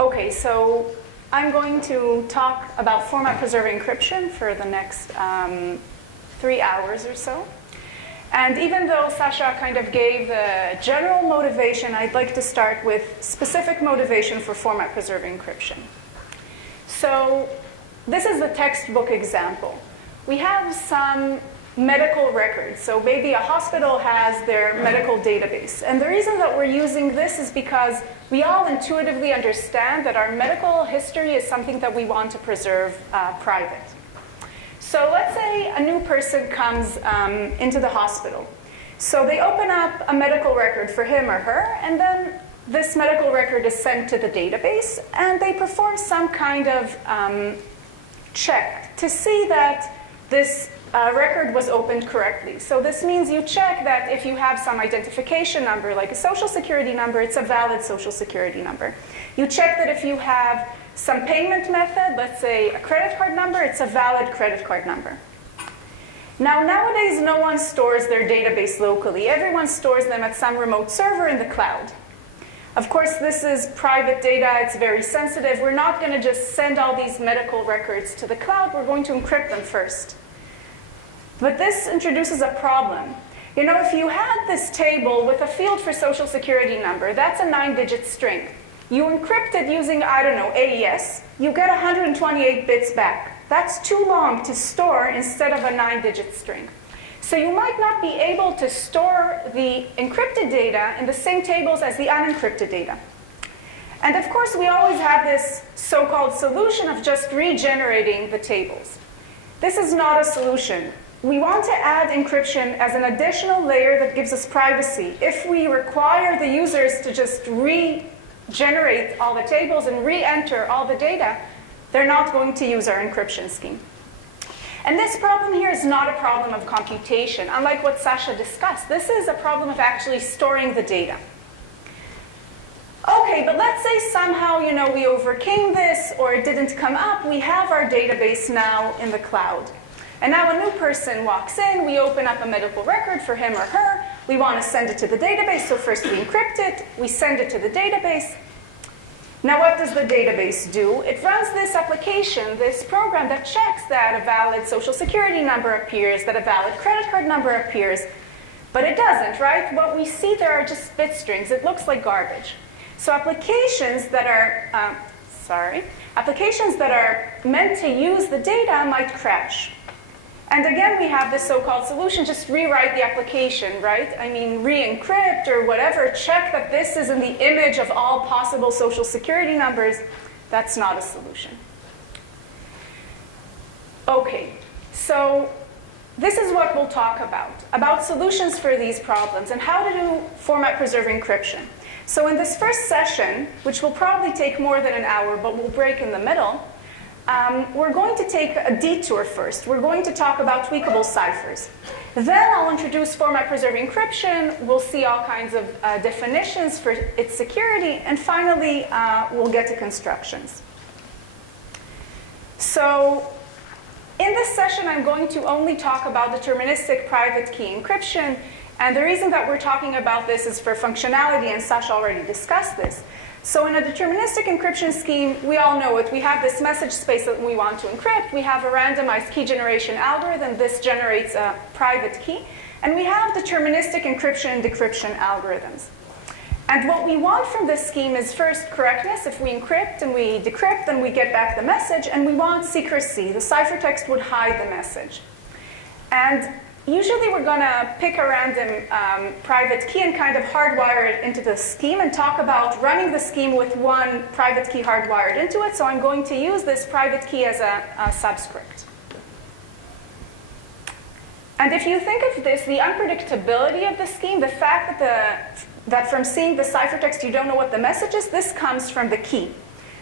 Okay, so I'm going to talk about format-preserved encryption for the next 3 hours or so. And even though Sasha kind of gave the general motivation, I'd like to start with specific motivation for format-preserved encryption. So this is the textbook example. We have some medical records. So maybe a hospital has their medical database. And the reason that we're using this is because we all intuitively understand that our medical history is something that we want to preserve private. So let's say a new person comes into the hospital. So they open up a medical record for him or her, and then this medical record is sent to the database, and they perform some kind of check to see that this record was opened correctly. So this means you check that if you have some identification number, like a social security number, it's a valid social security number. You check that if you have some payment method, let's say a credit card number, it's a valid credit card number. Now, nowadays, no one stores their database locally. Everyone stores them at some remote server in the cloud. Of course, this is private data. It's very sensitive. We're not going to just send all these medical records to the cloud. We're going to encrypt them first. But this introduces a problem. You know, if you had this table with a field for social security number, that's a 9-digit string. You encrypt it using, I don't know, AES, you get 128 bits back. That's too long to store instead of a 9-digit string. So you might not be able to store the encrypted data in the same tables as the unencrypted data. And of course, we always have this so-called solution of just regenerating the tables. This is not a solution. We want to add encryption as an additional layer that gives us privacy. If we require the users to just regenerate all the tables and re-enter all the data, they're not going to use our encryption scheme. And this problem here is not a problem of computation. Unlike what Sasha discussed, this is a problem of actually storing the data. Okay, but let's say somehow, you know, we overcame this or it didn't come up. We have our database now in the cloud. And now a new person walks in, we open up a medical record for him or her, we want to send it to the database, so first we encrypt it, we send it to the database. Now what does the database do? It runs this application, this program that checks that a valid social security number appears, that a valid credit card number appears, but it doesn't, right? What we see there are just bit strings. It looks like garbage. So applications that are meant to use the data might crash. And again, we have this so-called solution, just rewrite the application, right? I mean, re-encrypt or whatever, check that this is in the image of all possible social security numbers. That's not a solution. Okay, so this is what we'll talk about solutions for these problems and how to do format-preserved encryption. So in this first session, which will probably take more than an hour, but we'll break in the middle, we're going to take a detour first. We're going to talk about tweakable ciphers. Then I'll introduce format-preserved encryption. We'll see all kinds of definitions for its security. And finally, we'll get to constructions. So in this session, I'm going to only talk about deterministic private key encryption. And the reason that we're talking about this is for functionality, and Sasha already discussed this. So in a deterministic encryption scheme, we all know it. We have this message space that we want to encrypt. We have a randomized key generation algorithm. This generates a private key. And we have deterministic encryption and decryption algorithms. And what we want from this scheme is first correctness. If we encrypt and we decrypt, then we get back the message. And we want secrecy. The ciphertext would hide the message. And usually we're going to pick a random private key and kind of hardwire it into the scheme and talk about running the scheme with one private key hardwired into it. So I'm going to use this private key as a subscript. And if you think of this, the unpredictability of the scheme, the fact that from seeing the ciphertext you don't know what the message is, this comes from the key.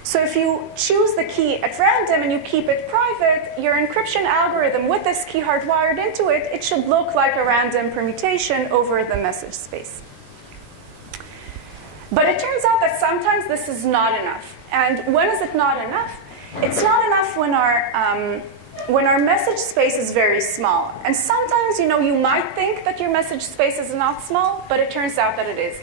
So if you choose the key at random and you keep it private, your encryption algorithm with this key hardwired into it, it should look like a random permutation over the message space. But it turns out that sometimes this is not enough. And when is it not enough? It's not enough when our message space is very small. And sometimes, you know, you might think that your message space is not small, but it turns out that it is.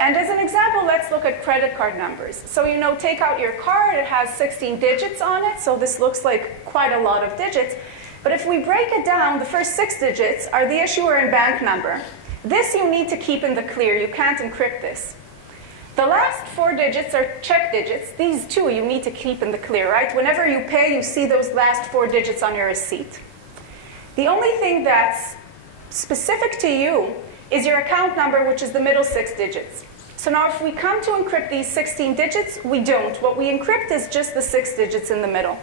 And as an example, let's look at credit card numbers. So take out your card, it has 16 digits on it, so this looks like quite a lot of digits. But if we break it down, the first 6 digits are the issuer and bank number. This you need to keep in the clear, you can't encrypt this. The last 4 digits are check digits. These two you need to keep in the clear, right? Whenever you pay, you see those last 4 digits on your receipt. The only thing that's specific to you is your account number, which is the middle 6 digits. So now if we come to encrypt these 16 digits, we don't. What we encrypt is just the 6 digits in the middle.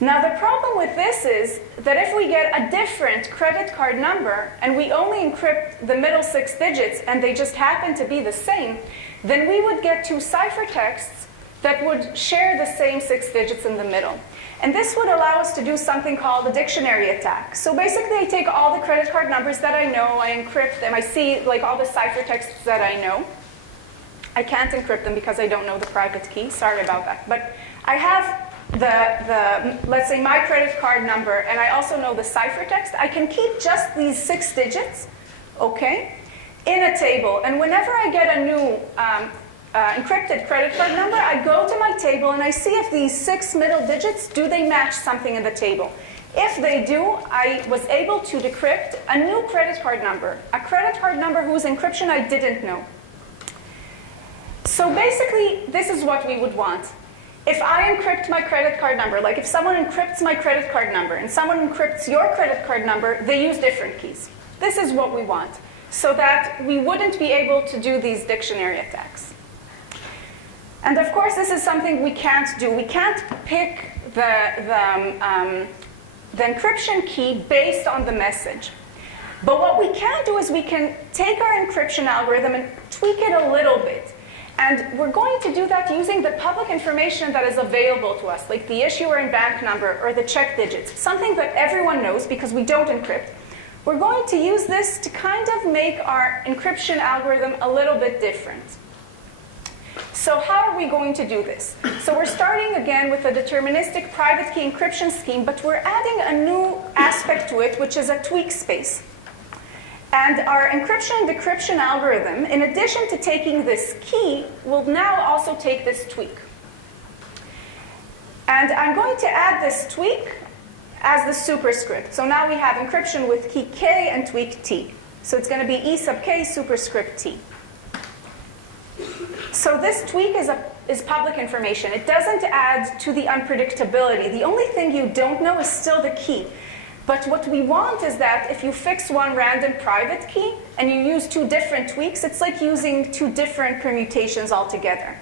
Now the problem with this is that if we get a different credit card number and we only encrypt the middle 6 digits and they just happen to be the same, then we would get 2 ciphertexts that would share the same 6 digits in the middle. And this would allow us to do something called a dictionary attack. So basically I take all the credit card numbers that I know, I encrypt them, I see all the ciphertexts that I know. I can't encrypt them because I don't know the private key, sorry about that. But I have let's say my credit card number, and I also know the ciphertext. I can keep just these 6 digits, okay, in a table. And whenever I get a new encrypted credit card number, I go to my table and I see if these 6 middle digits, do they match something in the table. If they do, I was able to decrypt a new credit card number, a credit card number whose encryption I didn't know. So basically, this is what we would want. If I encrypt my credit card number, like if someone encrypts my credit card number and someone encrypts your credit card number, they use different keys. This is what we want, so that we wouldn't be able to do these dictionary attacks. And of course, this is something we can't do. We can't pick the encryption key based on the message. But what we can do is we can take our encryption algorithm and tweak it a little bit. And we're going to do that using the public information that is available to us, like the issuer and bank number or the check digits, something that everyone knows because we don't encrypt. We're going to use this to kind of make our encryption algorithm a little bit different. So how are we going to do this? So we're starting again with a deterministic private key encryption scheme, but we're adding a new aspect to it, which is a tweak space. And our encryption and decryption algorithm, in addition to taking this key, will now also take this tweak. And I'm going to add this tweak as the superscript. So now we have encryption with key K and tweak T. So it's going to be E sub K superscript T. So this tweak is public information. It doesn't add to the unpredictability. The only thing you don't know is still the key. But what we want is that if you fix one random private key and you use 2 different tweaks, it's like using 2 different permutations altogether.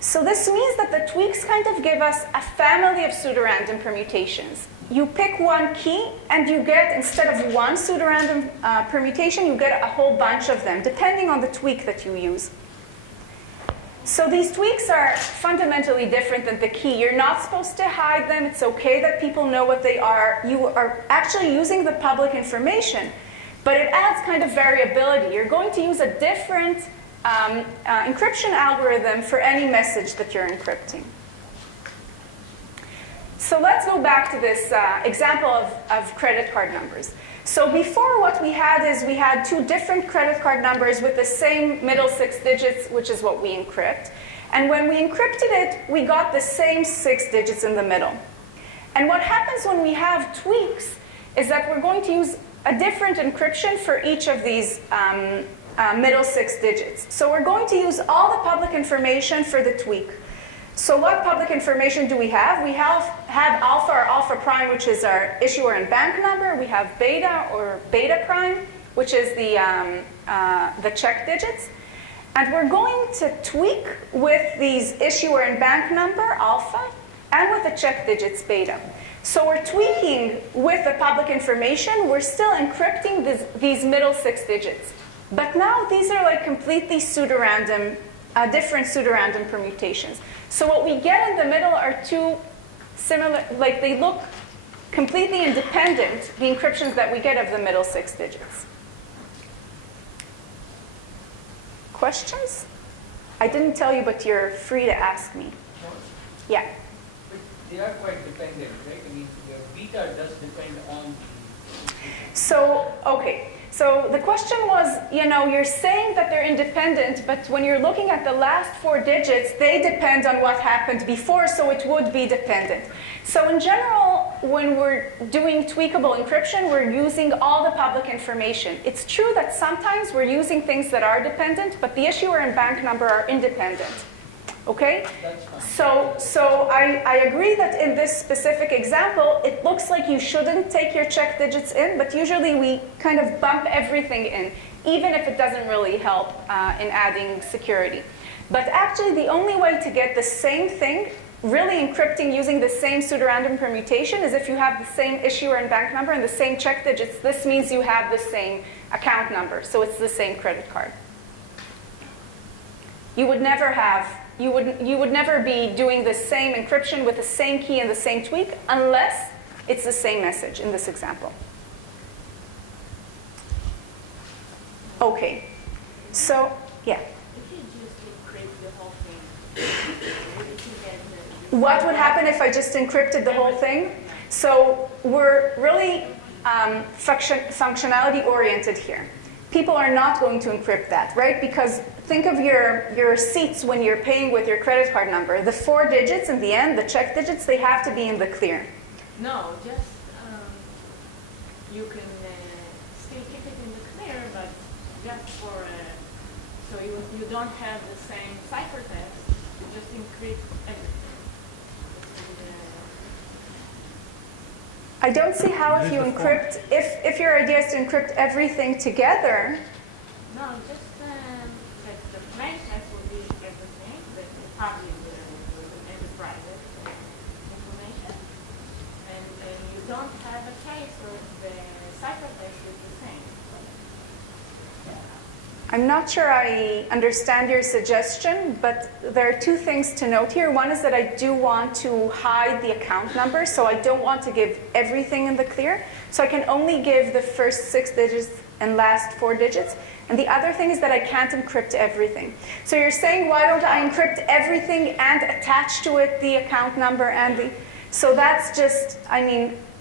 So this means that the tweaks kind of give us a family of pseudorandom permutations. You pick one key and you get, instead of one pseudorandom permutation, you get a whole bunch of them, depending on the tweak that you use. So these tweaks are fundamentally different than the key. You're not supposed to hide them. It's okay that people know what they are. You are actually using the public information, but it adds kind of variability. You're going to use a different encryption algorithm for any message that you're encrypting. So let's go back to this example of credit card numbers. So before, what we had is we had 2 different credit card numbers with the same middle 6 digits, which is what we encrypt. And when we encrypted it, we got the same 6 digits in the middle. And what happens when we have tweaks is that we're going to use a different encryption for each of these middle 6 digits. So we're going to use all the public information for the tweak. So what public information do we have? We have alpha or alpha prime, which is our issuer and bank number. We have beta or beta prime, which is the check digits. And we're going to tweak with these issuer and bank number, alpha, and with the check digits, beta. So we're tweaking with the public information. We're still encrypting these middle 6 digits. But now these are like completely pseudorandom, different pseudorandom permutations. So what we get in the middle are 2 similar, like they look completely independent, the encryptions that we get of the middle 6 digits. Questions? I didn't tell you, but you're free to ask me. Yeah? But they are quite dependent, right? I mean, the beta does depend on the... So, okay. So the question was, you're saying that they're independent, but when you're looking at the last 4 digits, they depend on what happened before, so it would be dependent. So in general, when we're doing tweakable encryption, we're using all the public information. It's true that sometimes we're using things that are dependent, but the issuer and bank number are independent. Okay? So I agree that in this specific example, it looks like you shouldn't take your check digits in, but usually we kind of bump everything in, even if it doesn't really help in adding security. But actually, the only way to get the same thing, really encrypting using the same pseudorandom permutation, is if you have the same issuer and bank number and the same check digits. This means you have the same account number, so it's the same credit card. You would never be doing the same encryption with the same key and the same tweak unless it's the same message in this example. Okay, so yeah. If you just encrypt the whole thing, what would happen if I just encrypted the whole thing? So we're really functionality oriented here. People are not going to encrypt that, right? Because think of your receipts when you're paying with your credit card number. The 4 digits in the end, the check digits, they have to be in the clear. No, just you can still keep it in the clear, but just for so you don't have the same ciphertext. You just encrypt everything. I don't see how if you encrypt, if your idea is to encrypt everything together. No, just the plain text will be everything, but probably the private information. And you don't have a case where the ciphertext is the same. I'm not sure I understand your suggestion, but there are 2 things to note here. One is that I do want to hide the account number, so I don't want to give everything in the clear. So I can only give the first 6 digits and last 4 digits. And the other thing is that I can't encrypt everything. So you're saying, why don't I encrypt everything and attach to it the account number and the... So that's just,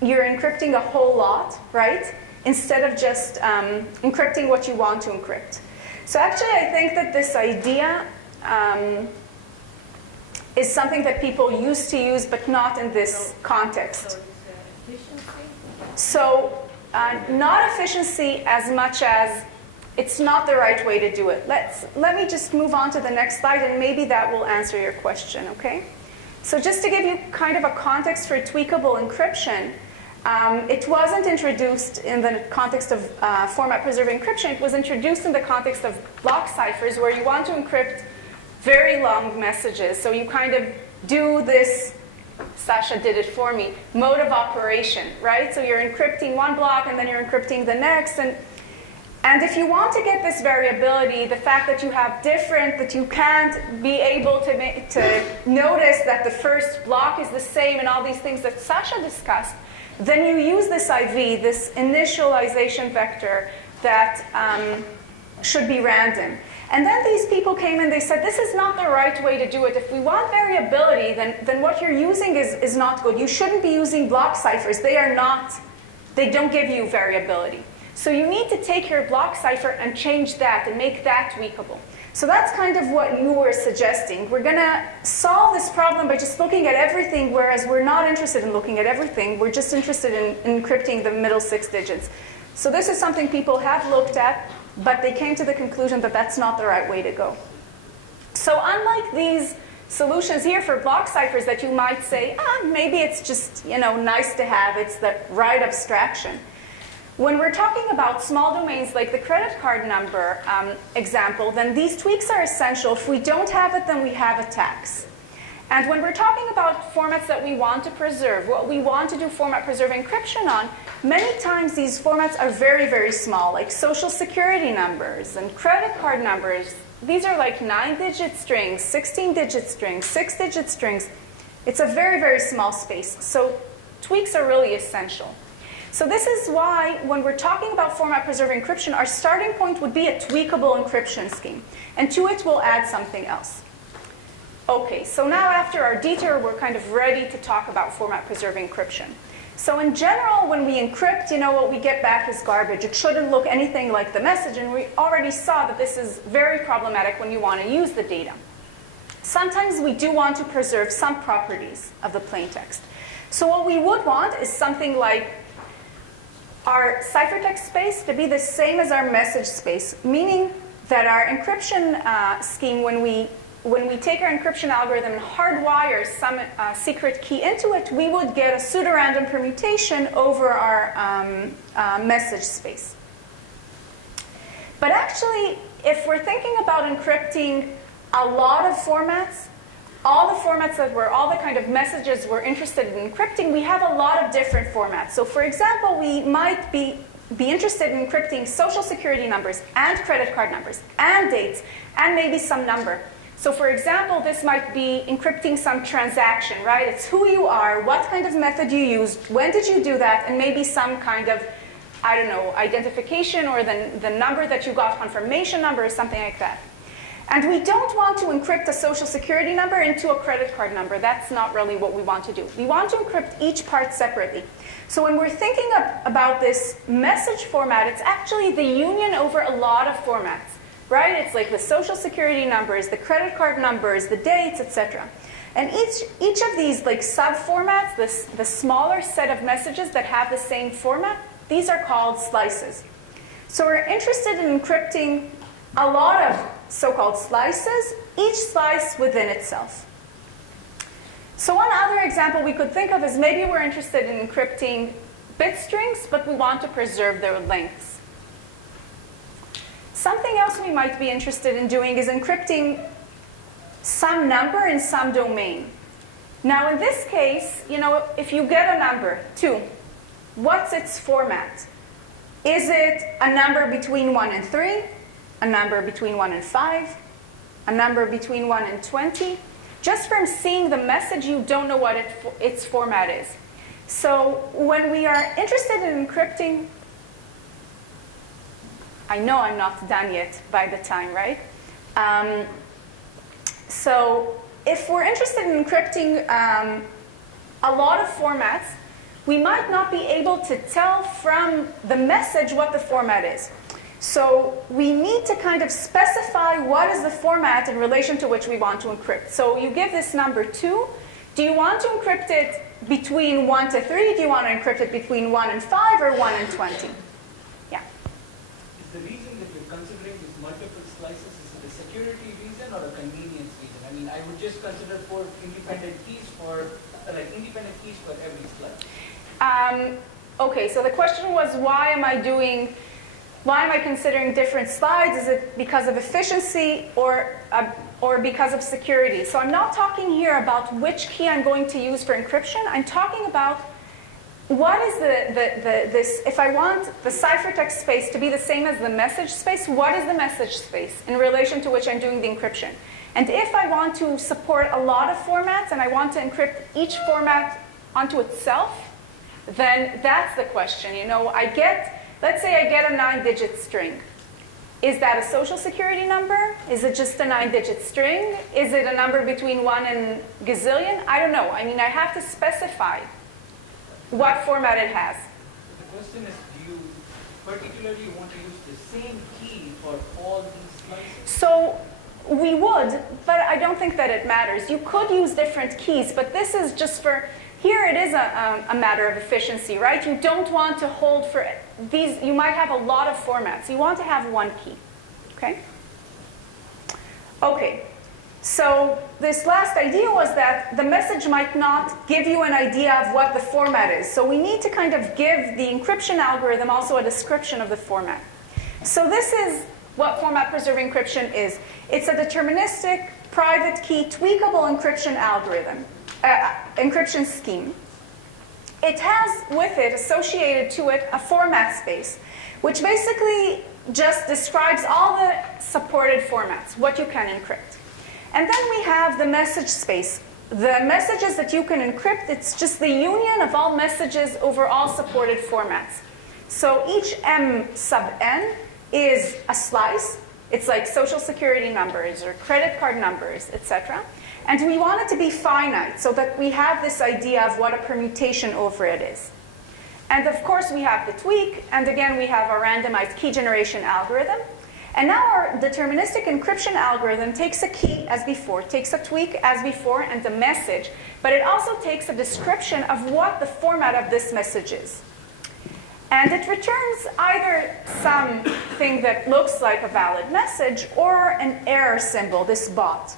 you're encrypting a whole lot, right? Instead of just encrypting what you want to encrypt. So actually, I think that this idea is something that people used to use, but not in this context. So it's efficiency? So not efficiency as much as it's not the right way to do it. Let me just move on to the next slide, and maybe that will answer your question, okay? So just to give you kind of a context for tweakable encryption, it wasn't introduced in the context of format-preserving encryption. It was introduced in the context of block ciphers, where you want to encrypt very long messages. So you kind of do this, Sasha did it for me, mode of operation, right? So you're encrypting one block, and then you're encrypting the next. And if you want to get this variability, the fact that you have that you can't be able to notice that the first block is the same and all these things that Sasha discussed, then you use this IV, this initialization vector that should be random. And then these people came and they said, this is not the right way to do it. If we want variability, then what you're using is not good. You shouldn't be using block ciphers. They don't give you variability. So you need to take your block cipher and change that and make that tweakable. So that's kind of what you were suggesting. We're going to solve this problem by just looking at everything, whereas we're not interested in looking at everything. We're just interested in encrypting the middle 6 digits. So this is something people have looked at, but they came to the conclusion that that's not the right way to go. So unlike these solutions here for block ciphers that you might say, maybe it's just nice to have, it's the right abstraction. When we're talking about small domains like the credit card number example, then these tweaks are essential. If we don't have it, then we have attacks. And when we're talking about formats that we want to preserve, what we want to do format-preserving encryption on, many times these formats are very, very small, like social security numbers and credit card numbers. These are like 9-digit strings, 16-digit strings, 6-digit strings. It's a very, very small space. So tweaks are really essential. So this is why when we're talking about format-preserving encryption, our starting point would be a tweakable encryption scheme. And to it, we'll add something else. Okay, so now after our detour, we're kind of ready to talk about format-preserving encryption. So in general, when we encrypt, what we get back is garbage. It shouldn't look anything like the message, and we already saw that this is very problematic when you want to use the data. Sometimes we do want to preserve some properties of the plain text. So what we would want is something like our ciphertext space to be the same as our message space, meaning that our encryption scheme, when we take our encryption algorithm and hardwire some secret key into it, we would get a pseudorandom permutation over our message space. But actually, if we're thinking about encrypting a lot of formats, all the kind of messages we're interested in encrypting, we have a lot of different formats. So for example, we might be interested in encrypting social security numbers and credit card numbers and dates and maybe some number. So for example, this might be encrypting some transaction, right? It's who you are, what kind of method you used, when did you do that, and maybe some kind of, I don't know, identification or the number that you got, confirmation number or something like that. And we don't want to encrypt a social security number into a credit card number. That's not really what we want to do. We want to encrypt each part separately. So when we're thinking about this message format, it's actually the union over a lot of formats. Right? It's like the social security numbers, the credit card numbers, the dates, etc. And each of these like sub-formats, the smaller set of messages that have the same format, these are called slices. So we're interested in encrypting a lot of so-called slices, each slice within itself. So one other example we could think of is maybe we're interested in encrypting bit strings, but we want to preserve their lengths. Something else we might be interested in doing is encrypting some number in some domain. Now in this case, if you get a number, 2, what's its format? Is it a number between 1 and 3? A number between 1 and 5? A number between 1 and 20? Just from seeing the message, you don't know what its format is. So when we are interested in encrypting, I know I'm not done yet by the time, right? So if we're interested in encrypting a lot of formats, we might not be able to tell from the message what the format is. So we need to kind of specify what is the format in relation to which we want to encrypt. So you give this number 2. Do you want to encrypt it between 1 to 3? Do you want to encrypt it between 1 and 5 or 1 and 20? The reason that you're considering these multiple slices, is it a security reason or a convenience reason? I mean, I would just consider 4 independent keys for every slice. Okay, so the question was, why am I considering different slides? Is it because of efficiency or because of security? So I'm not talking here about which key I'm going to use for encryption. I'm talking about what is if I want the ciphertext space to be the same as the message space, what is the message space in relation to which I'm doing the encryption? And if I want to support a lot of formats and I want to encrypt each format onto itself, then that's the question. Let's say I get a 9-digit string. Is that a social security number? Is it just a 9-digit string? Is it a number between 1 and gazillion? I don't know. I mean, I have to specify what format it has. The question is, do you particularly want to use the same key for all these slices? So we would, but I don't think that it matters. You could use different keys, but this is just for, here it is a matter of efficiency, right? You don't want to hold for these, you might have a lot of formats. You want to have one key, okay? Okay. So this last idea was that the message might not give you an idea of what the format is. So we need to kind of give the encryption algorithm also a description of the format. So this is what format-preserving encryption is. It's a deterministic, private key, tweakable encryption algorithm, encryption scheme. It has with it, associated to it, a format space, which basically just describes all the supported formats, what you can encrypt. And then we have the message space. The messages that you can encrypt, it's just the union of all messages over all supported formats. So each M sub n is a slice. It's like social security numbers or credit card numbers, etc. And we want it to be finite so that we have this idea of what a permutation over it is. And of course, we have the tweak. And again, we have our randomized key generation algorithm. And now our deterministic encryption algorithm takes a key as before, takes a tweak as before, and a message. But it also takes a description of what the format of this message is. And it returns either something that looks like a valid message or an error symbol, this bot.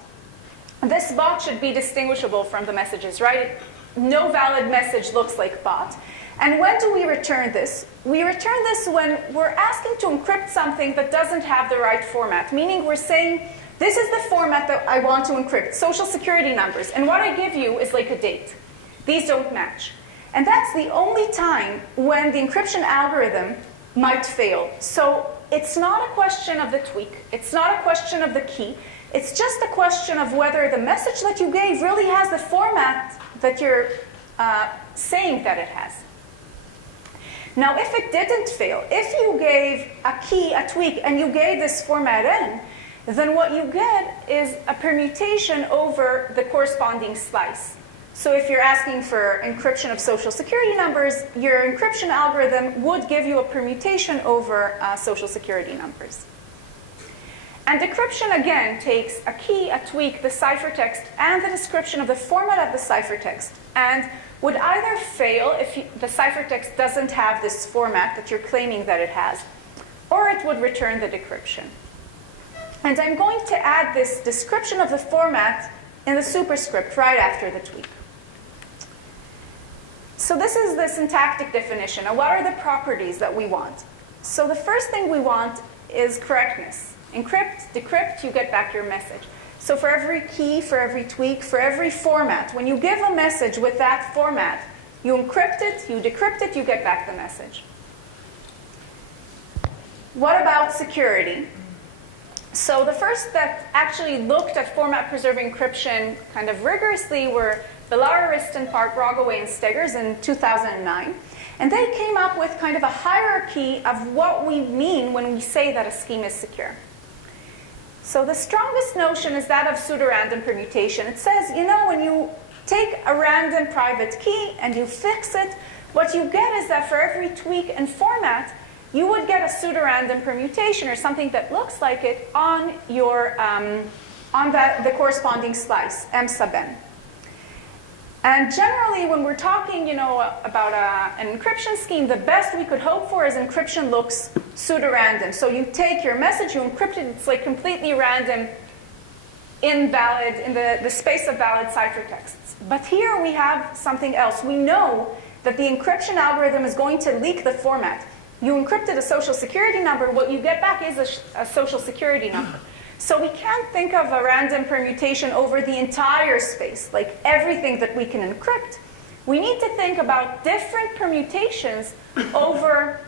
This bot should be distinguishable from the messages, right? No valid message looks like bot. And when do we return this? We return this when we're asking to encrypt something that doesn't have the right format, meaning we're saying, this is the format that I want to encrypt, social security numbers, and what I give you is like a date. These don't match. And that's the only time when the encryption algorithm might fail. So it's not a question of the tweak. It's not a question of the key. It's just a question of whether the message that you gave really has the format that you're saying that it has. Now, if it didn't fail, if you gave a key, a tweak, and you gave this format in, then what you get is a permutation over the corresponding slice. So if you're asking for encryption of social security numbers, your encryption algorithm would give you a permutation over social security numbers. And decryption, again, takes a key, a tweak, the ciphertext, and the description of the format of the ciphertext, and would either fail if the ciphertext doesn't have this format that you're claiming that it has, or it would return the decryption. And I'm going to add this description of the format in the superscript right after the tweak. So this is the syntactic definition. Now, what are the properties that we want? So the first thing we want is correctness. Encrypt, decrypt, you get back your message. So for every key, for every tweak, for every format, when you give a message with that format, you encrypt it, you decrypt it, you get back the message. What about security? So the first that actually looked at format-preserving encryption kind of rigorously were Belarist, Park, Rogaway, and Steggers in 2009. And they came up with kind of a hierarchy of what we mean when we say that a scheme is secure. So the strongest notion is that of pseudorandom permutation. It says, you know, when you take a random private key and you fix it, what you get is that for every tweak and format, you would get a pseudorandom permutation or something that looks like it on your on the corresponding slice, M sub n. And generally, when we're talking, you know, about an encryption scheme, the best we could hope for is encryption looks pseudorandom. So you take your message, you encrypt it, it's like completely random in the space of valid ciphertexts. But here we have something else. We know that the encryption algorithm is going to leak the format. You encrypted a social security number, what you get back is a social security number. So we can't think of a random permutation over the entire space, like everything that we can encrypt. We need to think about different permutations over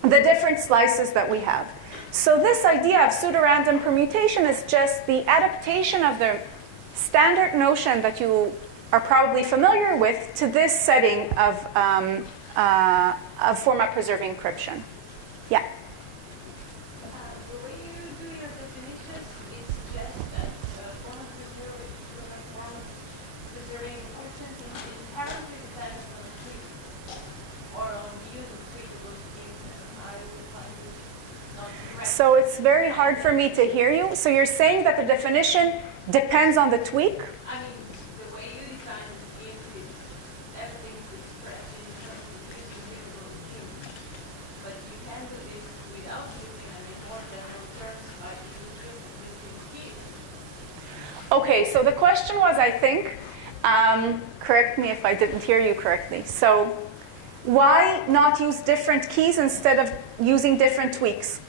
the different slices that we have. So this idea of pseudorandom permutation is just the adaptation of the standard notion that you are probably familiar with to this setting of format-preserving encryption. Yeah? So it's very hard for me to hear you. So you're saying that the definition depends on the tweak? I mean, the way you define the scheme is everything is expressed in terms of this individual scheme. But you can do this without using any more general terms like using keys. Okay, so the question was, I think, correct me if I didn't hear you correctly. So why not use different keys instead of using different tweaks?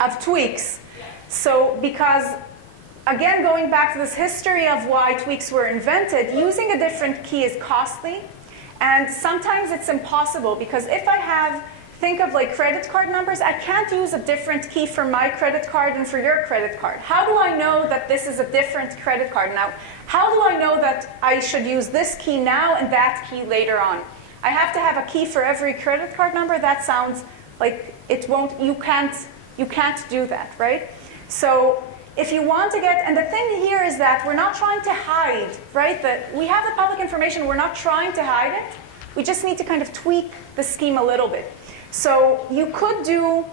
Of tweaks. Yeah. So because, again, going back to this history of why tweaks were invented, using a different key is costly, and sometimes it's impossible, because if I think of like credit card numbers, I can't use a different key for my credit card and for your credit card. How do I know that this is a different credit card now? How do I know that I should use this key now and that key later on? I have to have a key for every credit card number? That sounds like it won't, you can't do that, right? So if you want to get, and the thing here is that we're not trying to hide, right? That we have the public information, we're not trying to hide it. We just need to kind of tweak the scheme a little bit. So you could do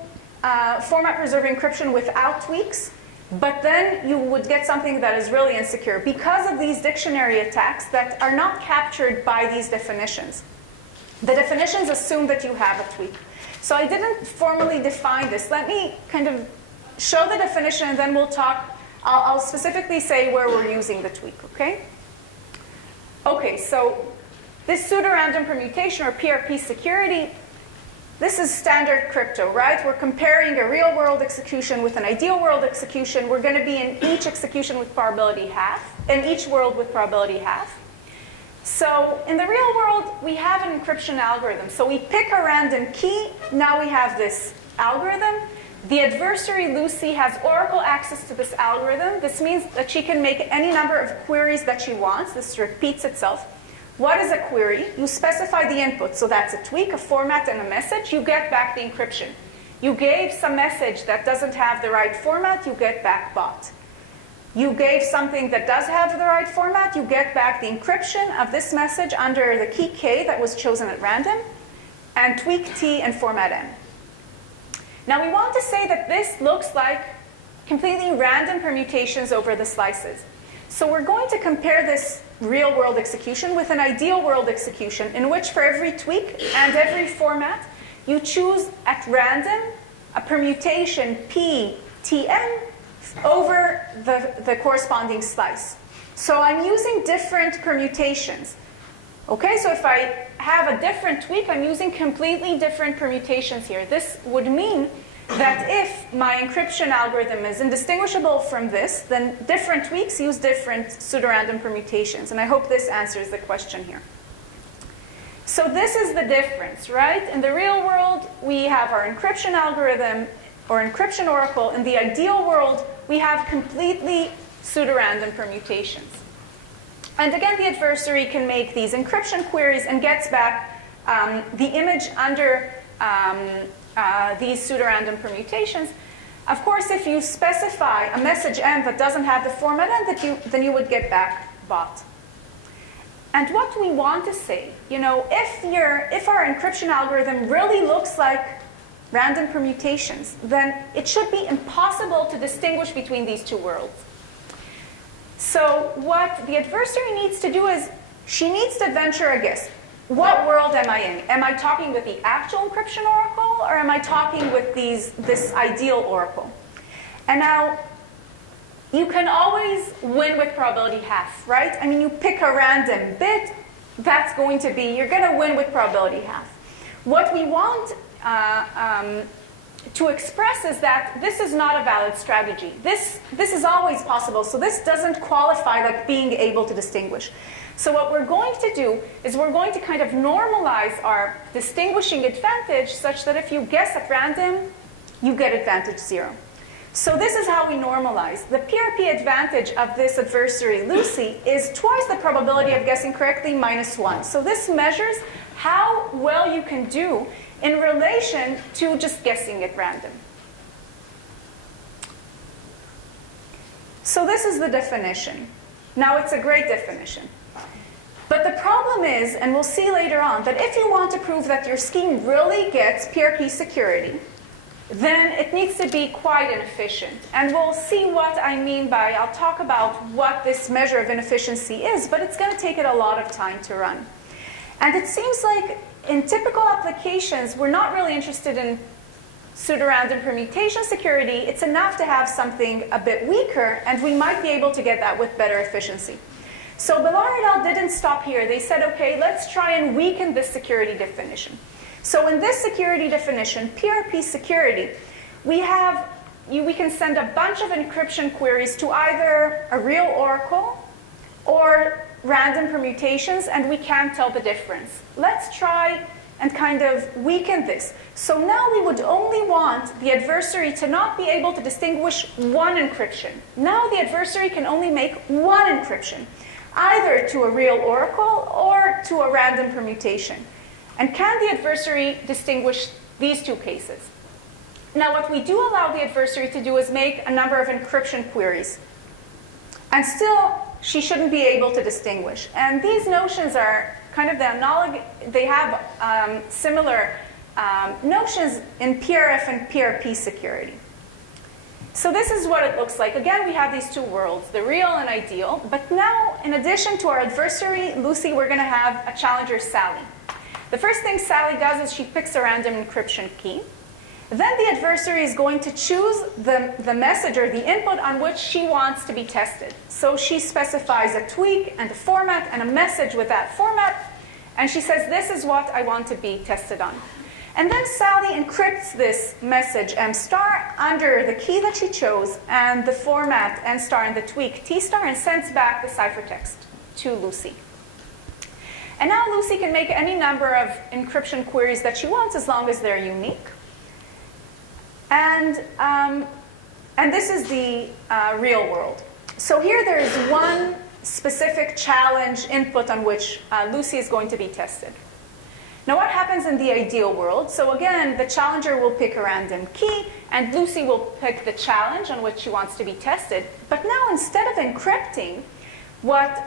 format preserving encryption without tweaks, but then you would get something that is really insecure because of these dictionary attacks that are not captured by these definitions. The definitions assume that you have a tweak. So I didn't formally define this. Let me kind of show the definition, and then we'll talk. I'll specifically say where we're using the tweak, okay? Okay, so this pseudorandom permutation, or PRP security, this is standard crypto, right? We're comparing a real-world execution with an ideal-world execution. We're going to be in each execution with probability half, in each world with probability half. So in the real world, we have an encryption algorithm. So we pick a random key. Now we have this algorithm. The adversary, Lucy, has oracle access to this algorithm. This means that she can make any number of queries that she wants. This repeats itself. What is a query? You specify the input. So that's a tweak, a format, and a message. You get back the encryption. You gave some message that doesn't have the right format. You get back bot. You gave something that does have the right format. You get back the encryption of this message under the key K that was chosen at random, and tweak T and format M. Now we want to say that this looks like completely random permutations over the slices. So we're going to compare this real-world execution with an ideal-world execution in which for every tweak and every format, you choose at random a permutation P, T, M over the corresponding slice. So I'm using different permutations. Okay, so if I have a different tweak, I'm using completely different permutations here. This would mean that if my encryption algorithm is indistinguishable from this, then different tweaks use different pseudorandom permutations. And I hope this answers the question here. So this is the difference, right? In the real world, we have our encryption algorithm or encryption oracle. In the ideal world, we have completely pseudorandom permutations. And again, the adversary can make these encryption queries and gets back the image under these pseudorandom permutations. Of course, if you specify a message M that doesn't have the format M, then you would get back bot. And what we want to say, you know, if our encryption algorithm really looks like random permutations, then it should be impossible to distinguish between these two worlds. So what the adversary needs to do is she needs to venture a guess. What world am I in? Am I talking with the actual encryption oracle, or am I talking with this ideal oracle? And now, you can always win with probability half, right? I mean, you pick a random bit, that's going to be, you're going to win with probability half. What we want to express is that this is not a valid strategy. This is always possible, so this doesn't qualify like being able to distinguish. So what we're going to do is we're going to kind of normalize our distinguishing advantage such that if you guess at random, you get advantage 0. So this is how we normalize. The PRP advantage of this adversary, Lucy, is twice the probability of guessing correctly minus 1. So this measures how well you can do in relation to just guessing at random. So this is the definition. Now, it's a great definition. But the problem is, and we'll see later on, that if you want to prove that your scheme really gets PRP security, then it needs to be quite inefficient. And we'll see what I mean by, I'll talk about what this measure of inefficiency is, but it's going to take it a lot of time to run. And it seems like in typical applications, we're not really interested in pseudorandom permutation security. It's enough to have something a bit weaker, and we might be able to get that with better efficiency. So Bar-Ilan didn't stop here. They said, okay, let's try and weaken this security definition. So in this security definition, PRP security, we can send a bunch of encryption queries to either a real oracle or random permutations, and we can't tell the difference. Let's try and kind of weaken this. So now we would only want the adversary to not be able to distinguish one encryption. Now the adversary can only make one encryption, either to a real oracle or to a random permutation. And can the adversary distinguish these two cases? Now, what we do allow the adversary to do is make a number of encryption queries. And still, she shouldn't be able to distinguish. And these notions are kind of the analog, they have similar notions in PRF and PRP security. So this is what it looks like. Again, we have these two worlds, the real and ideal. But now, in addition to our adversary, Lucy, we're going to have a challenger, Sally. The first thing Sally does is she picks a random encryption key. Then the adversary is going to choose the message or the input on which she wants to be tested. So she specifies a tweak and a format and a message with that format. And she says, this is what I want to be tested on. And then Sally encrypts this message M star under the key that she chose and the format N star and the tweak T star and sends back the ciphertext to Lucy. And now Lucy can make any number of encryption queries that she wants as long as they're unique. And this is the real world. So here there is one specific challenge input on which Lucy is going to be tested. Now what happens in the ideal world? So again, the challenger will pick a random key, and Lucy will pick the challenge on which she wants to be tested. But now instead of encrypting, what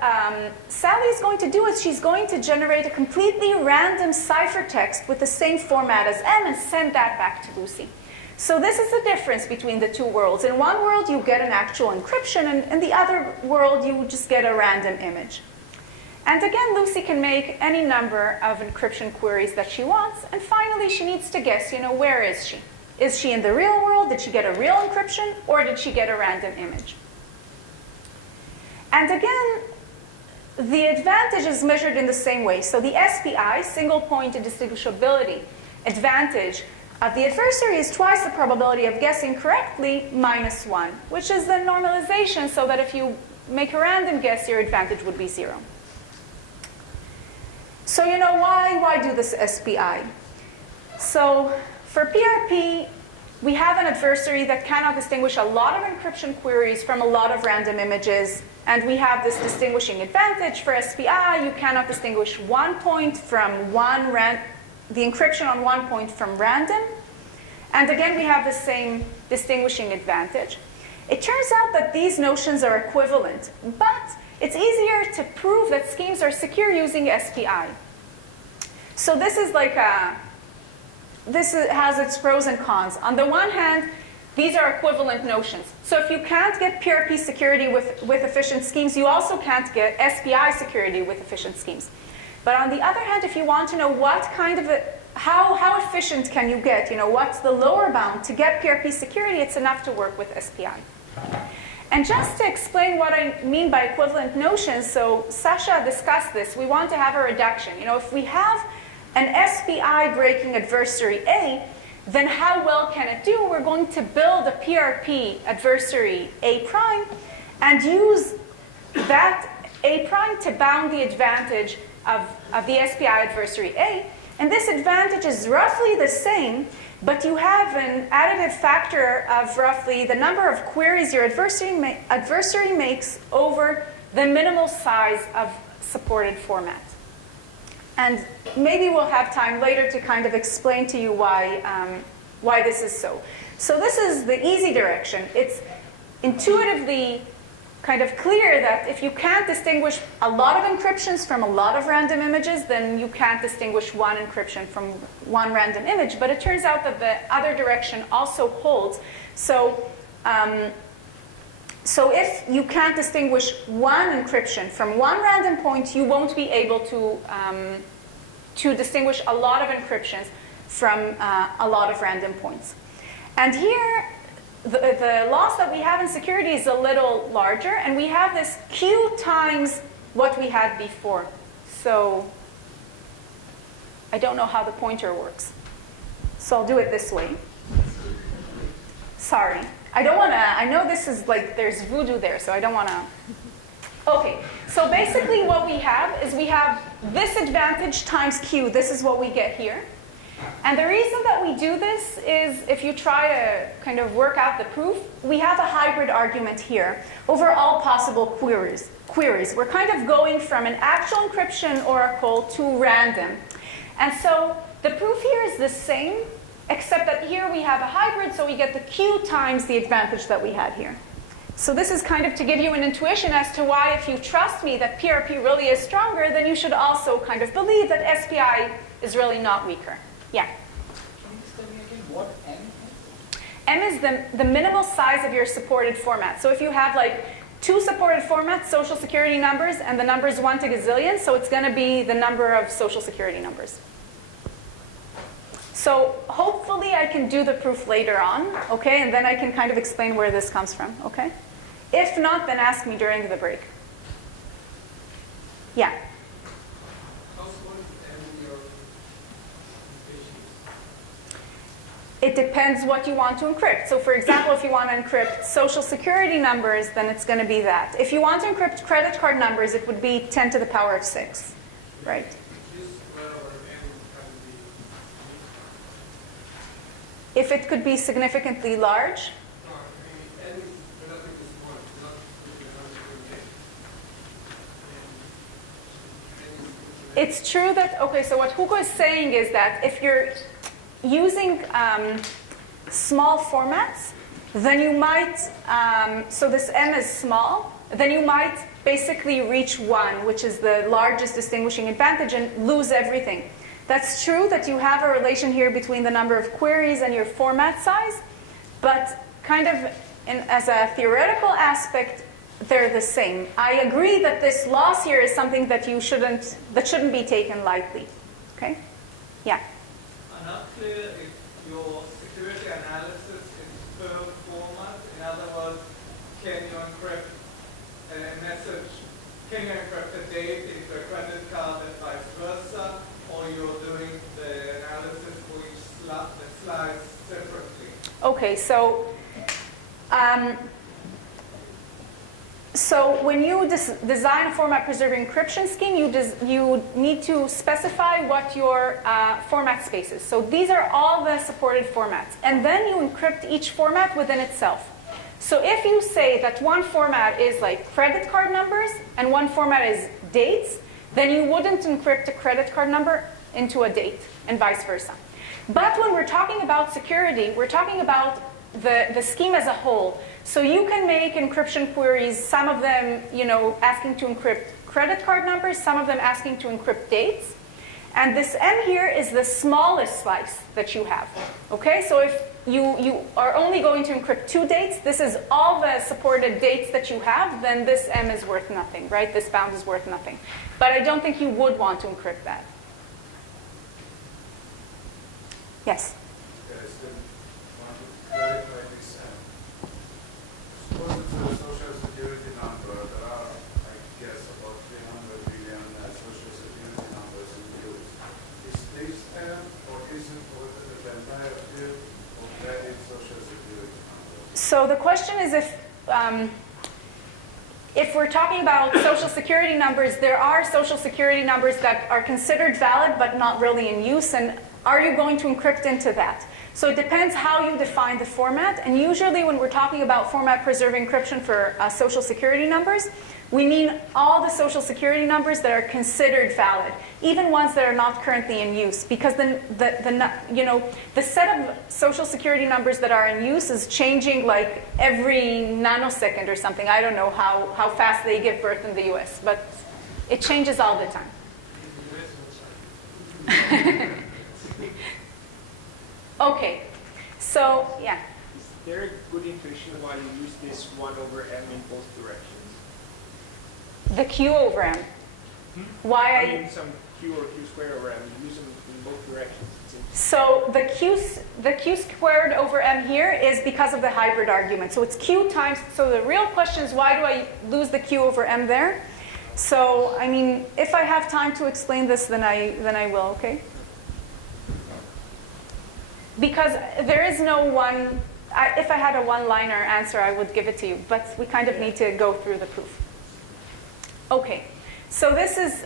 Sally is going to do is she's going to generate a completely random ciphertext with the same format as M and send that back to Lucy. So this is the difference between the two worlds. In one world, you get an actual encryption, and in the other world, you just get a random image. And again, Lucy can make any number of encryption queries that she wants. And finally, she needs to guess, where is she? Is she in the real world? Did she get a real encryption? Or did she get a random image? And again, the advantage is measured in the same way. So the SPI, single point indistinguishability advantage of the adversary is twice the probability of guessing correctly minus 1, which is the normalization so that if you make a random guess, your advantage would be 0. So why do this SPI? So for PRP, we have an adversary that cannot distinguish a lot of encryption queries from a lot of random images. And we have this distinguishing advantage. For SPI, you cannot distinguish one point from the encryption on one point from random. And again, we have the same distinguishing advantage. It turns out that these notions are equivalent, but it's easier to prove that schemes are secure using SPI. So this is has its pros and cons. On the one hand, these are equivalent notions. So if you can't get PRP security with efficient schemes, you also can't get SPI security with efficient schemes. But on the other hand, if you want to know what kind of how efficient can you get, what's the lower bound to get PRP security, it's enough to work with SPI. And just to explain what I mean by equivalent notions, so Sasha discussed this, we want to have a reduction. If we have an SPI breaking adversary A, then how well can it do? We're going to build a PRP adversary A prime and use that A prime to bound the advantage of the SPI adversary A. And this advantage is roughly the same, but you have an additive factor of roughly the number of queries your adversary makes over the minimal size of supported format. And maybe we'll have time later to kind of explain to you why this is so. So this is the easy direction. It's intuitively kind of clear that if you can't distinguish a lot of encryptions from a lot of random images, then you can't distinguish one encryption from one random image. But it turns out that the other direction also holds. So if you can't distinguish one encryption from one random point, you won't be able to distinguish a lot of encryptions from a lot of random points. And here, the loss that we have in security is a little larger, and we have this Q times what we had before. So I don't know how the pointer works. So I'll do it this way. Sorry. I don't want to, I know this is like, there's voodoo there, so I don't want to. Okay, so basically what we have is we have this advantage times Q. This is what we get here. And the reason that we do this is if you try to kind of work out the proof, we have a hybrid argument here over all possible queries. We're kind of going from an actual encryption oracle to random. And so the proof here is the same, except that here we have a hybrid, so we get the Q times the advantage that we had here. So this is kind of to give you an intuition as to why, if you trust me that PRP really is stronger, then you should also kind of believe that SPI is really not weaker. Yeah? Can you just tell me again what M is? M is the minimal size of your supported format. So if you have like 2 supported formats, social security numbers, and the number is 1 to gazillion, so it's going to be the number of social security numbers. So hopefully I can do the proof later on, okay? And then I can kind of explain where this comes from, okay? If not, then ask me during the break. Yeah? How small is M in your computation? It depends what you want to encrypt. So for example, if you want to encrypt social security numbers, then it's going to be that. If you want to encrypt credit card numbers, it would be 10 to the power of 6, right? If it could be significantly large? No, I mean, N is relatively small. It's not It's true that, okay, so what Hugo is saying is that if you're using small formats, then you might, so this M is small, then you might basically reach 1, which is the largest distinguishing advantage, and lose everything. That's true that you have a relation here between the number of queries and your format size, but kind of as a theoretical aspect, they're the same. I agree that this loss here is something that shouldn't be taken lightly. Okay? Yeah. I'm not clear if your security analysis is per format. In other words, can you encrypt a message? Can you encrypt a date into a credit card and vice versa? Or you're doing the analysis for each slice separately? Okay, so when you design a format-preserving encryption scheme, you need to specify what your format space is. So these are all the supported formats. And then you encrypt each format within itself. So if you say that one format is like credit card numbers and one format is dates, then you wouldn't encrypt a credit card number into a date and vice versa. But when we're talking about security, we're talking about the scheme as a whole. So you can make encryption queries, some of them, asking to encrypt credit card numbers, some of them asking to encrypt dates. And this M here is the smallest slice that you have. Okay, so if you are only going to encrypt 2 dates, this is all the supported dates that you have, then this M is worth nothing, right? This bound is worth nothing. But I don't think you would want to encrypt that. Yes? I still want to clarify this. Suppose it's a social security number. There are, I guess, about 300 billion social security numbers in use. Is this M or is it the entire field of valid social security numbers? So the question is if we're talking about social security numbers, there are social security numbers that are considered valid but not really in use, and are you going to encrypt into that? So it depends how you define the format, and usually when we're talking about format-preserving encryption for social security numbers, we mean all the social security numbers that are considered valid, even ones that are not currently in use, because the set of social security numbers that are in use is changing like every nanosecond or something. I don't know how fast they give birth in the US, but it changes all the time. Okay, so yeah. Is there a good intuition why you use this 1 over m in both directions? The Q over M. Why I mean some Q or Q squared over m. You use them in both directions. So the Q squared over M here is because of the hybrid argument. So it's Q times, so the real question is why do I lose the Q over M there? So, I mean, if I have time to explain this, then I will, okay? Because there is no one, if I had a one-liner answer, I would give it to you, but we kind of need to go through the proof. Okay, so this is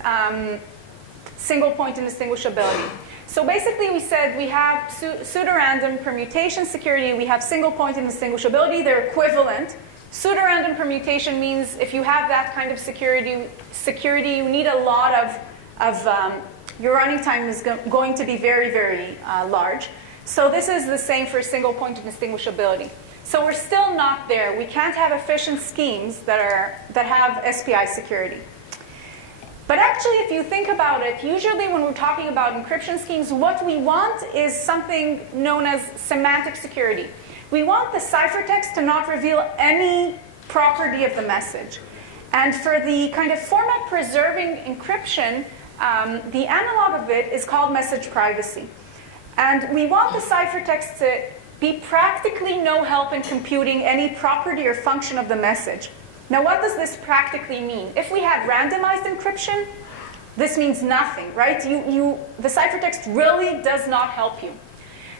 single point indistinguishability. So basically we said we have pseudorandom permutation security, we have single point indistinguishability, they're equivalent. Pseudorandom permutation means if you have that kind of security you need a lot of your running time is going to be very, very large. So this is the same for single point indistinguishability. So we're still not there. We can't have efficient schemes that have SPI security. But actually, if you think about it, usually when we're talking about encryption schemes, what we want is something known as semantic security. We want the ciphertext to not reveal any property of the message. And for the kind of format-preserving encryption, the analog of it is called message privacy. And we want the ciphertext to be practically no help in computing any property or function of the message. Now, what does this practically mean? If we had randomized encryption, this means nothing, right? The ciphertext really does not help you.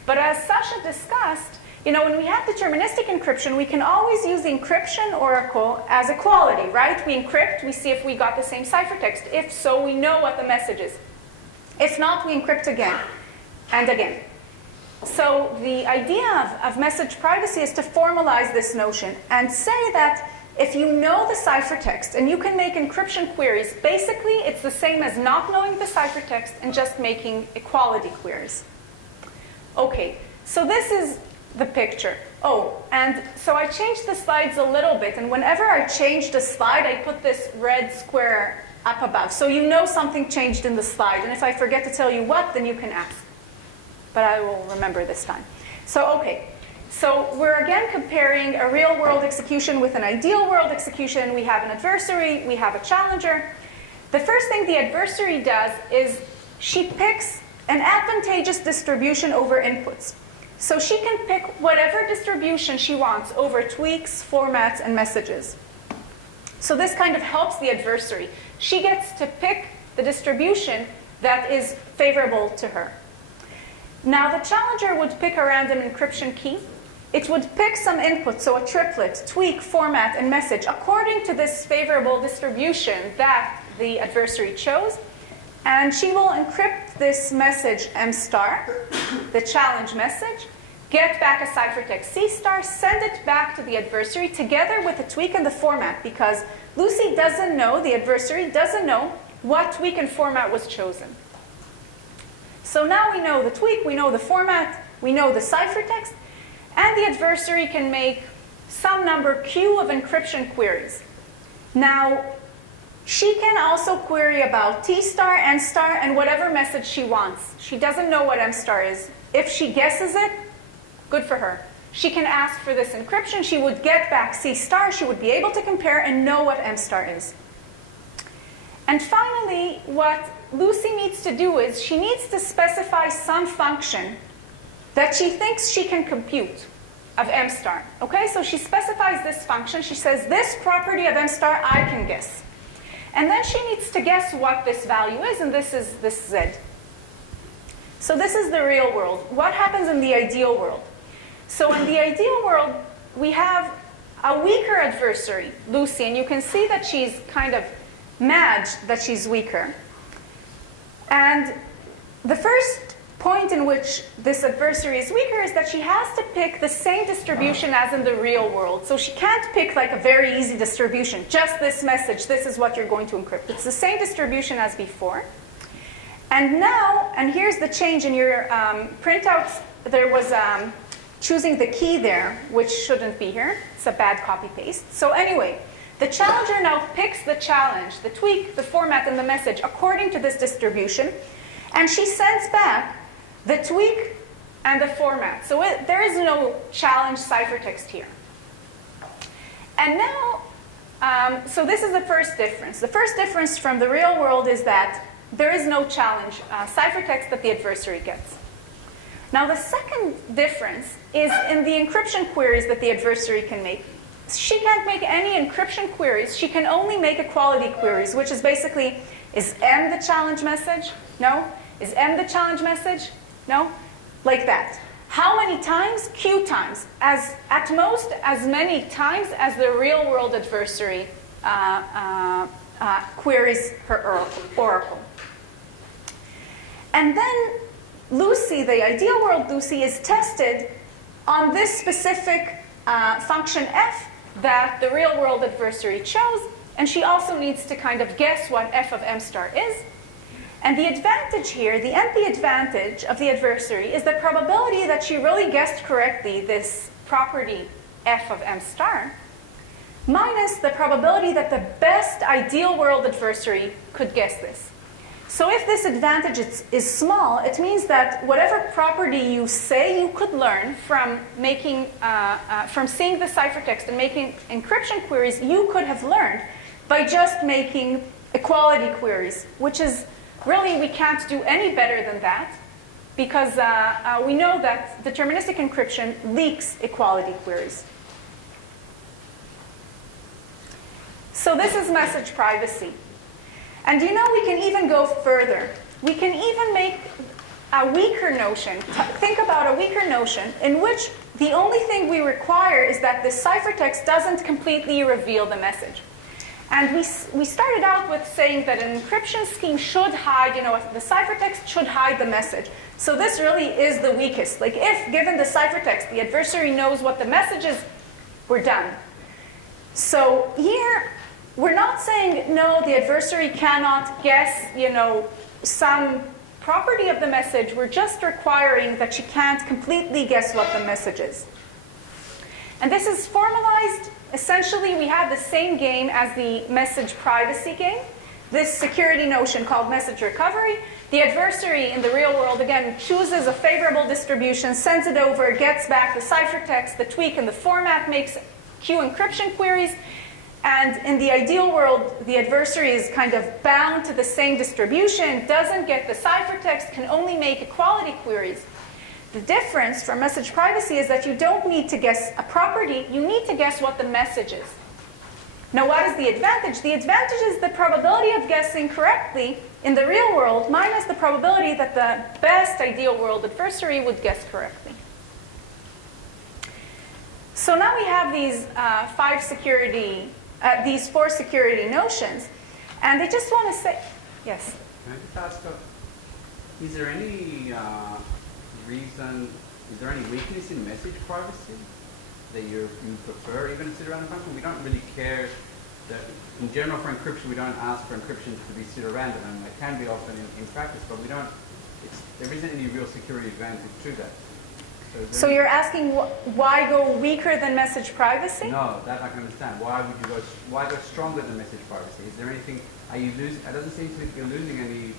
But as Sasha discussed, when we have deterministic encryption, we can always use the encryption oracle as equality, right? We encrypt, we see if we got the same ciphertext. If so, we know what the message is. If not, we encrypt again and again. So the idea of message privacy is to formalize this notion and say that if you know the ciphertext and you can make encryption queries, basically it's the same as not knowing the ciphertext and just making equality queries. Okay, so this is the picture. Oh, and so I changed the slides a little bit, and whenever I changed a slide, I put this red square up above. So you know something changed in the slide, and if I forget to tell you what, then you can ask. But I will remember this time. So, okay. So we're again comparing a real-world execution with an ideal-world execution. We have an adversary, we have a challenger. The first thing the adversary does is she picks an advantageous distribution over inputs. So she can pick whatever distribution she wants over tweaks, formats, and messages. So this kind of helps the adversary. She gets to pick the distribution that is favorable to her. Now the challenger would pick a random encryption key. It would pick some input, so a triplet, tweak, format, and message, according to this favorable distribution that the adversary chose. And she will encrypt this message M star, the challenge message, get back a ciphertext C star, send it back to the adversary together with the tweak and the format, because Lucy doesn't know, the adversary doesn't know what tweak and format was chosen. So now we know the tweak, we know the format, we know the ciphertext, and the adversary can make some number Q of encryption queries. Now, she can also query about T star, N star, and whatever message she wants. She doesn't know what M star is. If she guesses it, good for her. She can ask for this encryption. She would get back C star. She would be able to compare and know what M star is. And finally, what Lucy needs to do is she needs to specify some function that she thinks she can compute of M star. Okay, so she specifies this function. She says, this property of M star I can guess. And then she needs to guess what this value is, and this is this Z. So this is the real world. What happens in the ideal world? So in the ideal world, we have a weaker adversary, Lucy, and you can see that she's kind of mad that she's weaker. And the first point in which this adversary is weaker is that she has to pick the same distribution as in the real world. So she can't pick like a very easy distribution, just this message, this is what you're going to encrypt. It's the same distribution as before. And now, and here's the change in your printouts, there was choosing the key there, which shouldn't be here. It's a bad copy-paste. So anyway, the challenger now picks the challenge, the tweak, the format, and the message according to this distribution. And she sends back the tweak and the format. So there is no challenge ciphertext here. And now, so this is the first difference. The first difference from the real world is that there is no challenge ciphertext that the adversary gets. Now the second difference is in the encryption queries that the adversary can make. She can't make any encryption queries. She can only make equality queries, which is basically, is M the challenge message? No. Is M the challenge message? No. Like that. How many times? Q times. At most, as many times as the real world adversary queries her oracle. And then Lucy, the ideal world Lucy, is tested on this specific function f that the real world adversary chose, and she also needs to kind of guess what f of M star is. And the advantage here, the empty advantage of the adversary, is the probability that she really guessed correctly this property f of m star, minus the probability that the best ideal world adversary could guess this. So if this advantage is small, it means that whatever property you say you could learn from from seeing the ciphertext and making encryption queries, you could have learned by just making equality queries, which is really, we can't do any better than that, because we know that deterministic encryption leaks equality queries. So this is message privacy. And you know, we can even go further. We can even make a weaker notion. Think about a weaker notion in which the only thing we require is that the ciphertext doesn't completely reveal the message. And we started out with saying that an encryption scheme should hide, the ciphertext should hide the message. So this really is the weakest. Like if, given the ciphertext, the adversary knows what the message is, we're done. So here, we're not saying, no, the adversary cannot guess, some property of the message. We're just requiring that she can't completely guess what the message is. And this is formalized. Essentially, we have the same game as the message privacy game. This security notion called message recovery. The adversary in the real world, again, chooses a favorable distribution, sends it over, gets back the ciphertext, the tweak, and the format, makes Q encryption queries. And in the ideal world, the adversary is kind of bound to the same distribution, doesn't get the ciphertext, can only make equality queries. The difference from message privacy is that you don't need to guess a property, you need to guess what the message is. Now, what is the advantage? The advantage is the probability of guessing correctly in the real world minus the probability that the best ideal world adversary would guess correctly. So now we have these these four security notions, and I just want to say, yes? Can I just ask, is there any is there any weakness in message privacy that you prefer, even in pseudorandom function? We don't really care that, in general for encryption, we don't ask for encryption to be pseudorandom, and it can be often in practice, but there isn't any real security advantage to that. So you're asking why go weaker than message privacy? No, that I can understand. Why go stronger than message privacy? Is there anything, it doesn't seem to be you're losing any,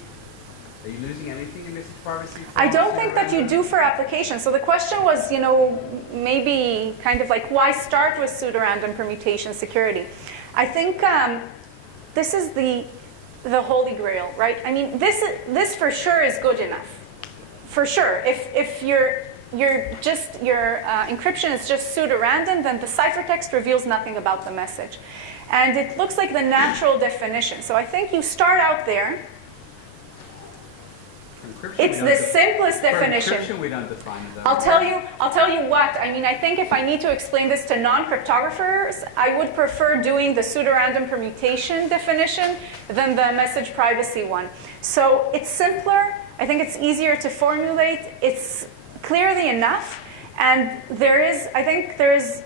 are you losing anything in message privacy? I don't think that you do for applications. So the question was, maybe kind of like, why start with pseudorandom permutation security? I think this is the holy grail, right? I mean, this for sure is good enough. For sure. If your encryption is just pseudorandom, then the ciphertext reveals nothing about the message. And it looks like the natural definition. So I think you start out there. It's the simplest definition. For encryption, we don't define that. I'll tell you what. I mean, I think if I need to explain this to non-cryptographers, I would prefer doing the pseudorandom permutation definition than the message privacy one. So it's simpler. I think it's easier to formulate. It's clearly enough, and I think there is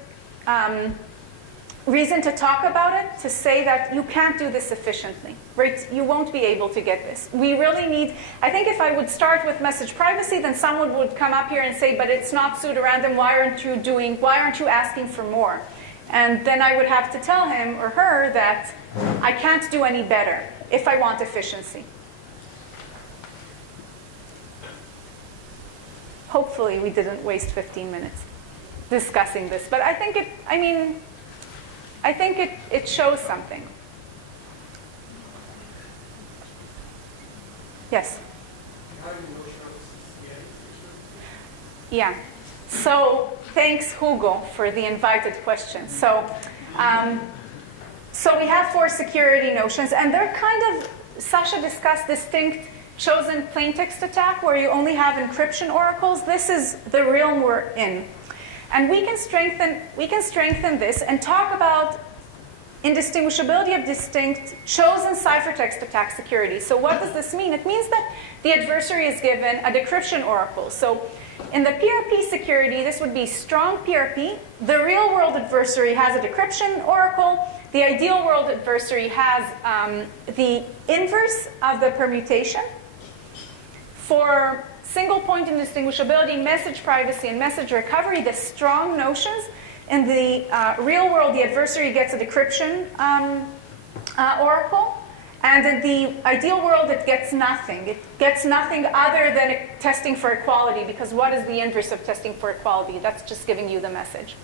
reason to talk about it, to say that you can't do this efficiently, right? You won't be able to get this. We really need, I think if I would start with message privacy, then someone would come up here and say, but it's not pseudorandom, why aren't you asking for more? And then I would have to tell him or her that I can't do any better if I want efficiency. Hopefully we didn't waste 15 minutes discussing this, but I think it shows something. Yes? Yeah. So thanks, Hugo, for the invited question. So we have four security notions, and they're kind of, Sasha discussed distinct chosen plaintext attack where you only have encryption oracles. This is the realm we're in. And we can strengthen this and talk about indistinguishability of distinct chosen ciphertext attack security. So what does this mean? It means that the adversary is given a decryption oracle. So in the PRP security, this would be strong PRP. The real world adversary has a decryption oracle. The ideal world adversary has the inverse of the permutation. For single point indistinguishability, message privacy, and message recovery, the strong notions. In the real world, the adversary gets a decryption oracle. And in the ideal world, it gets nothing. It gets nothing other than testing for equality, because what is the inverse of testing for equality? That's just giving you the message.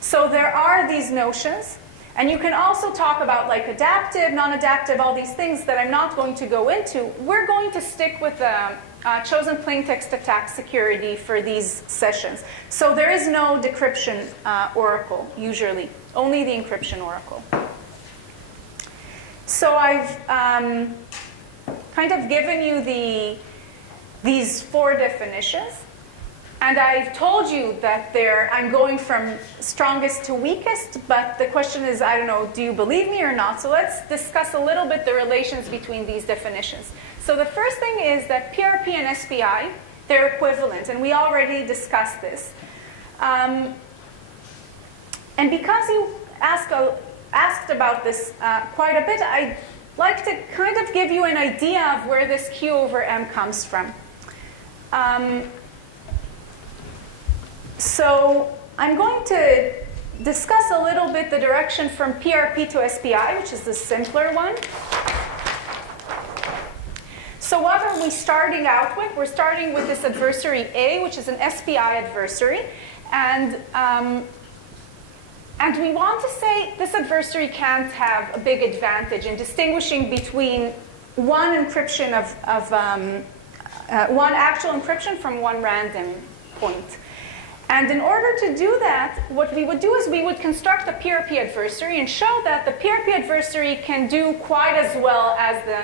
So there are these notions. And you can also talk about like adaptive, non-adaptive, all these things that I'm not going to go into. We're going to stick with the chosen plaintext attack security for these sessions. So there is no decryption oracle, usually. Only the encryption oracle. So I've kind of given you these 4 definitions. And I've told you that I'm going from strongest to weakest, but the question is, I don't know, do you believe me or not? So let's discuss a little bit the relations between these definitions. So the first thing is that PRP and SPI, they're equivalent, and we already discussed this. And because you asked about this quite a bit, I'd like to kind of give you an idea of where this Q over M comes from. So I'm going to discuss a little bit the direction from PRP to SPI, which is the simpler one. So what are we starting out with? We're starting with this adversary A, which is an SPI adversary. And we want to say this adversary can't have a big advantage in distinguishing between one encryption one actual encryption from one random point. And in order to do that, what we would do is we would construct a PRP adversary and show that the PRP adversary can do quite as well as the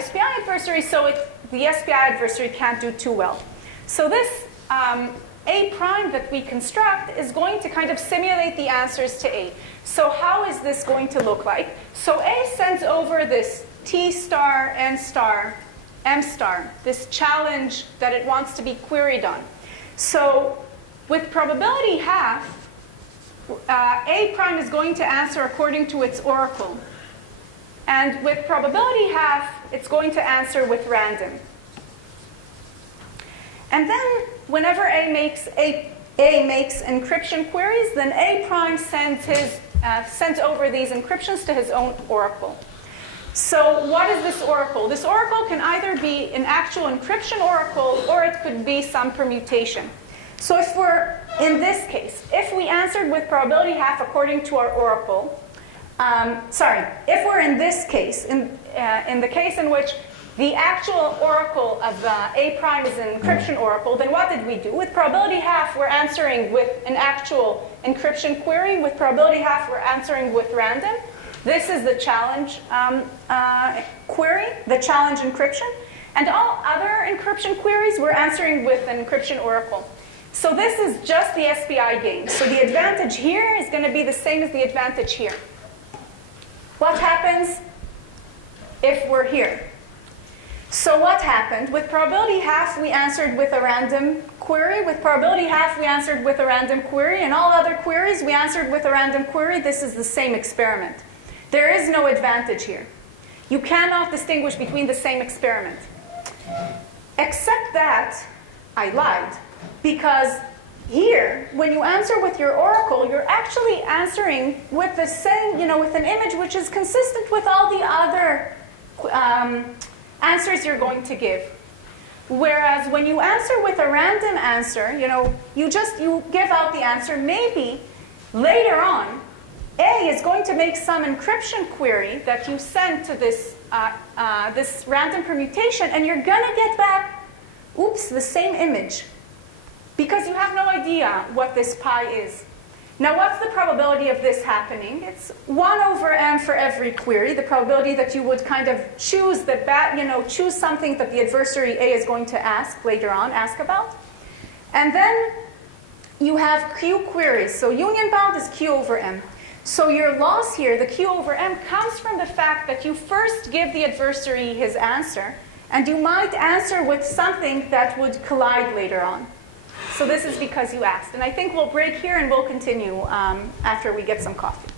SPI adversary, so the SPI adversary can't do too well. So this A prime that we construct is going to kind of simulate the answers to A. So how is this going to look like? So A sends over this T star, N star, M star, this challenge that it wants to be queried on. So with probability half, A prime is going to answer according to its oracle. And with probability half, it's going to answer with random. And then whenever A makes encryption queries, then A prime sends over these encryptions to his own oracle. So what is this oracle? This oracle can either be an actual encryption oracle, or it could be some permutation. So if we're, in this case, if we answered with probability half according to our oracle, if we're in this case, in the case in which the actual oracle of A prime is an encryption oracle, then what did we do? With probability half, we're answering with an actual encryption query. With probability half, we're answering with random. This is the challenge query, the challenge encryption. And all other encryption queries, we're answering with an encryption oracle. So this is just the SPI game. So the advantage here is going to be the same as the advantage here. What happens if we're here? So what happened? With probability half, we answered with a random query. With probability half, we answered with a random query. And all other queries, we answered with a random query. This is the same experiment. There is no advantage here. You cannot distinguish between the same experiment. Except that I lied. Because here, when you answer with your oracle, you're actually answering with the same, with an image which is consistent with all the other answers you're going to give. Whereas when you answer with a random answer, you give out the answer. Maybe later on, A is going to make some encryption query that you send to this random permutation, and you're going to get back, oops, the same image. Because you have no idea what this pi is. Now, what's the probability of this happening? It's 1 over m for every query, the probability that you would kind of choose choose something that the adversary A is going to ask about. And then you have q queries. So union bound is q over m. So your loss here, the q over m, comes from the fact that you first give the adversary his answer, and you might answer with something that would collide later on. So this is because you asked. And I think we'll break here and we'll continue after we get some coffee.